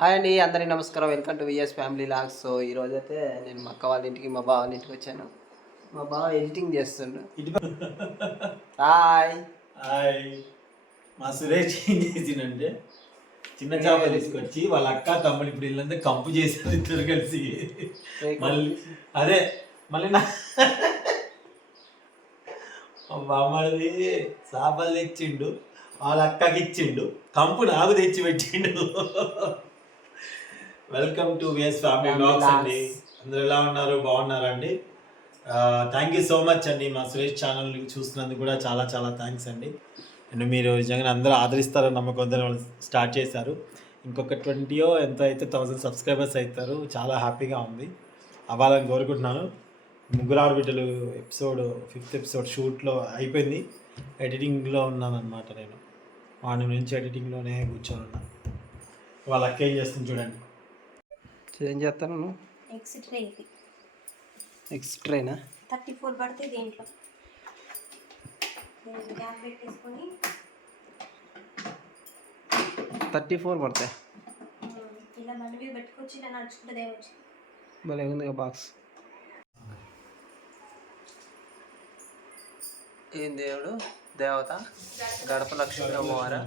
Hi అండి, అందరికీ నమస్కారం. Welcome to VS family vlogs. So ఈరోజు అయితే నేను మా అక్క వాళ్ళ ఇంటికి, మా బావ వాళ్ళ ఇంటికి వచ్చాను. మా బావ ఎడిటింగ్ చేస్తుండు. Hi hi. మా సురేష్ ఏం చేసిందంటే చిన్న చేప తీసుకొచ్చి వాళ్ళ అక్క తమ్ముడు ఇప్పుడు వీళ్ళంతా కంపు చేశారు ఇద్దరు కలిసి. మళ్ళీ అదే మళ్ళీ మా బామ్మడిది చేపలు తెచ్చిండు, వాళ్ళ అక్కకి ఇచ్చిండు, కంపు నాకు తెచ్చి పెట్టిండు. Welcome to VS family blogs అండి. అందరూ ఎలా ఉన్నారు? బాగున్నారండి? థ్యాంక్ యూ సో మచ్ అండి. మా సురేష్ ఛానల్ చూస్తున్నందుకు కూడా చాలా చాలా థ్యాంక్స్ అండి. అండ్ మీరు నిజంగా అందరూ ఆదరిస్తారని నమ్మకంతో స్టార్ట్ చేశారు. ఇంకొక 20 ఎంత అయితే 1000 సబ్స్క్రైబర్స్ అవుతారు. చాలా హ్యాపీగా ఉంది, అవ్వాలని కోరుకుంటున్నాను. ముగ్గురు ఆడబిడ్డలు ఎపిసోడ్ 5th ఎపిసోడ్ షూట్లో అయిపోయింది. ఎడిటింగ్లో ఉన్నాను అనమాట. నేను మార్నింగ్ నుంచి ఎడిటింగ్లోనే కూర్చొని ఉన్నాను. వాళ్ళ అక్క ఏం చేస్తుంది చూడండి. ఏం చేస్తాను నువ్వు? ఎక్స్ట్రా ఇది ఎక్స్ట్రానా 34 పడితే దీంట్లో గ్యాప్ పెట్టేసుకొని 34 పడతాయి. ఇలా బండి మీద పెట్టుకొచ్చి ఇలా నడుచుకుంటే దేవచ్చు. భలే ఉంది బాక్స్. ఏం దేవుడు? దేవత గడప లక్ష్మి అమ్మవారా?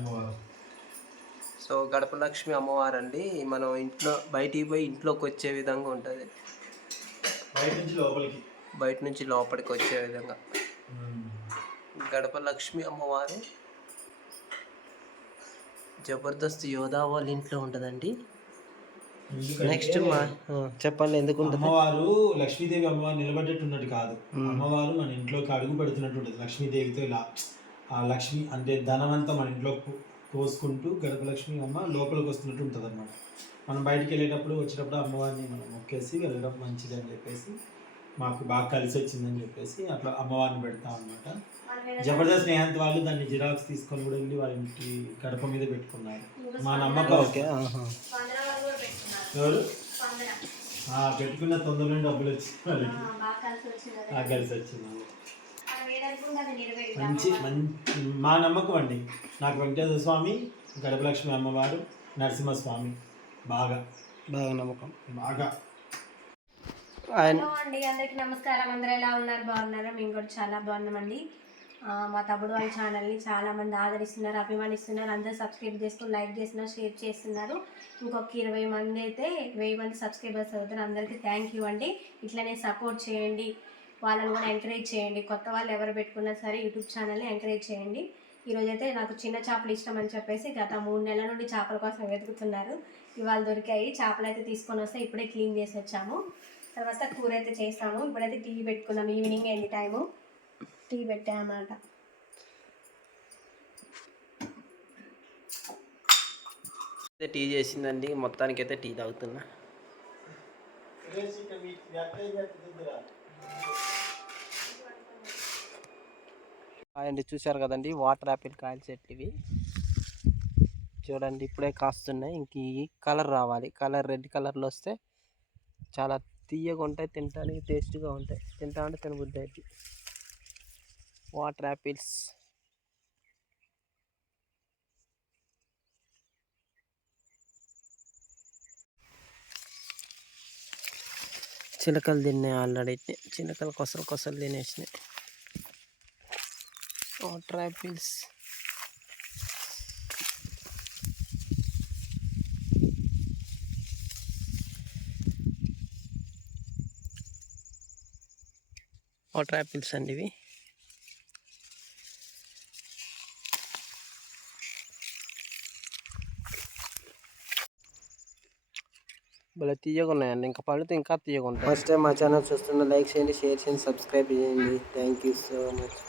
సో గడప లక్ష్మి అమ్మవారు అండి. మనం ఇంట్లో బయటికి పోయి ఇంట్లోకి వచ్చే విధంగా ఉంటుంది, బయట నుంచి లోపలికి వచ్చే విధంగా గడప లక్ష్మి అమ్మవారు జబర్దస్త్ యోధా వాళ్ళ ఇంట్లో ఉంటుందండి. నెక్స్ట్ చెప్పండి ఎందుకు ఉంటుంది? అమ్మవారు లక్ష్మీదేవి అమ్మవారు నిలబడ్డట్టున్నట్టు కాదు, అమ్మవారు మన ఇంట్లోకి అడుగు పెడుతున్నట్టు ఉంటుంది. లక్ష్మీదేవితో ఇలా లక్ష్మి అంటే ధనవంతా మన ఇంట్లో కోసుకుంటూ గడప లక్ష్మి అమ్మ లోపలికి వస్తున్నట్టు ఉంటుంది అన్నమాట. మనం బయటికి వెళ్ళేటప్పుడు వచ్చేటప్పుడు అమ్మవారిని మనం మొక్కేసి వెళ్ళడం మంచిది అని చెప్పేసి, మాకు బాగా కలిసి వచ్చిందని చెప్పేసి అట్లా అమ్మవారిని పెడతాం అనమాట. జబర్దస్త్ స్నేహితు వాళ్ళు దాన్ని జిరాక్స్ తీసుకొని కూడా వెళ్ళి వాళ్ళ ఇంటి గడప మీద పెట్టుకున్నారు. మా నమ్మకం. ఎవరు పెట్టుకున్న తొందరలో డబ్బులు వచ్చింది వాళ్ళకి, కలిసి వచ్చింది. మంచి మా నమ్మకం అండి. నాకు వెంకటేశ్వర స్వామి, గడపలక్ష్మి అమ్మవారు, నరసింహస్వామి బాగా బాగా నమ్మకం. బాగా హలో అండి, అందరికీ నమస్కారం. అందరూ ఎలా ఉన్నారు? బాగున్నారా? మేము కూడా చాలా బాగున్నామండి. మా తమ్ముడు వాళ్ళ ఛానల్ని చాలామంది ఆదరిస్తున్నారు, అభిమానిస్తున్నారు. అందరూ సబ్స్క్రైబ్ చేసుకుని లైక్ చేస్తున్నారు, షేర్ చేస్తున్నారు. ఇంకొక 20 మంది అయితే 1000 మంది సబ్స్క్రైబర్స్ అవుతారు. అందరికీ థ్యాంక్ యూ అండి. ఇట్లనే సపోర్ట్ చేయండి, వాళ్ళని కూడా ఎంకరేజ్ చేయండి. కొత్త వాళ్ళు ఎవరు పెట్టుకున్నా సరే యూట్యూబ్ ఛానల్ని ఎంకరేజ్ చేయండి. ఈరోజైతే నాకు చిన్న చేపలు ఇష్టం అని చెప్పేసి గత 3 నెలల నుండి చేపల కోసం వెతుకుతున్నారు. ఇవాళ దొరికాయి చేపలు. అయితే తీసుకొని వస్తే ఇప్పుడే క్లీన్ చేసి వచ్చాము. తర్వాత కూర అయితే చేస్తాము. ఇప్పుడైతే టీ పెట్టుకున్నాము. ఈవినింగ్ ఎన్ని టైము టీ పెట్టామన్నమాట. టీ చేసిందండి, మొత్తానికి అయితే టీ తాగుతున్నా. అండి చూసారు కదండి, వాటర్ యాపిల్ కాయల చెట్టు ఇవి చూడండి, ఇప్పుడే కాస్తున్నాయి. ఇంక ఈ కలర్ రావాలి, కలర్ రెడ్ కలర్లో వస్తే చాలా తీయగా ఉంటాయి, తినడానికి టేస్ట్గా ఉంటాయి. తింటా ఉంటే తినబుద్ధి అయితే. వాటర్ యాపిల్స్ చిలకలు తిన్నాయి ఆల్రెడీ. చిలకలు కొసలు తినేసినాయి. వాటర్ యాపిల్స్ వాటర్ యాపిల్స్ అండి ఇవి. భలే తీయగా ఉన్నాయండి, ఇంకా పడితే ఇంకా తీయగా ఉంటాయి. ఫస్ట్ టైం మా ఛానల్ చూస్తున్న లైక్ చేయండి, షేర్ చేయండి, సబ్స్క్రైబ్ చేయండి. Thank you so much.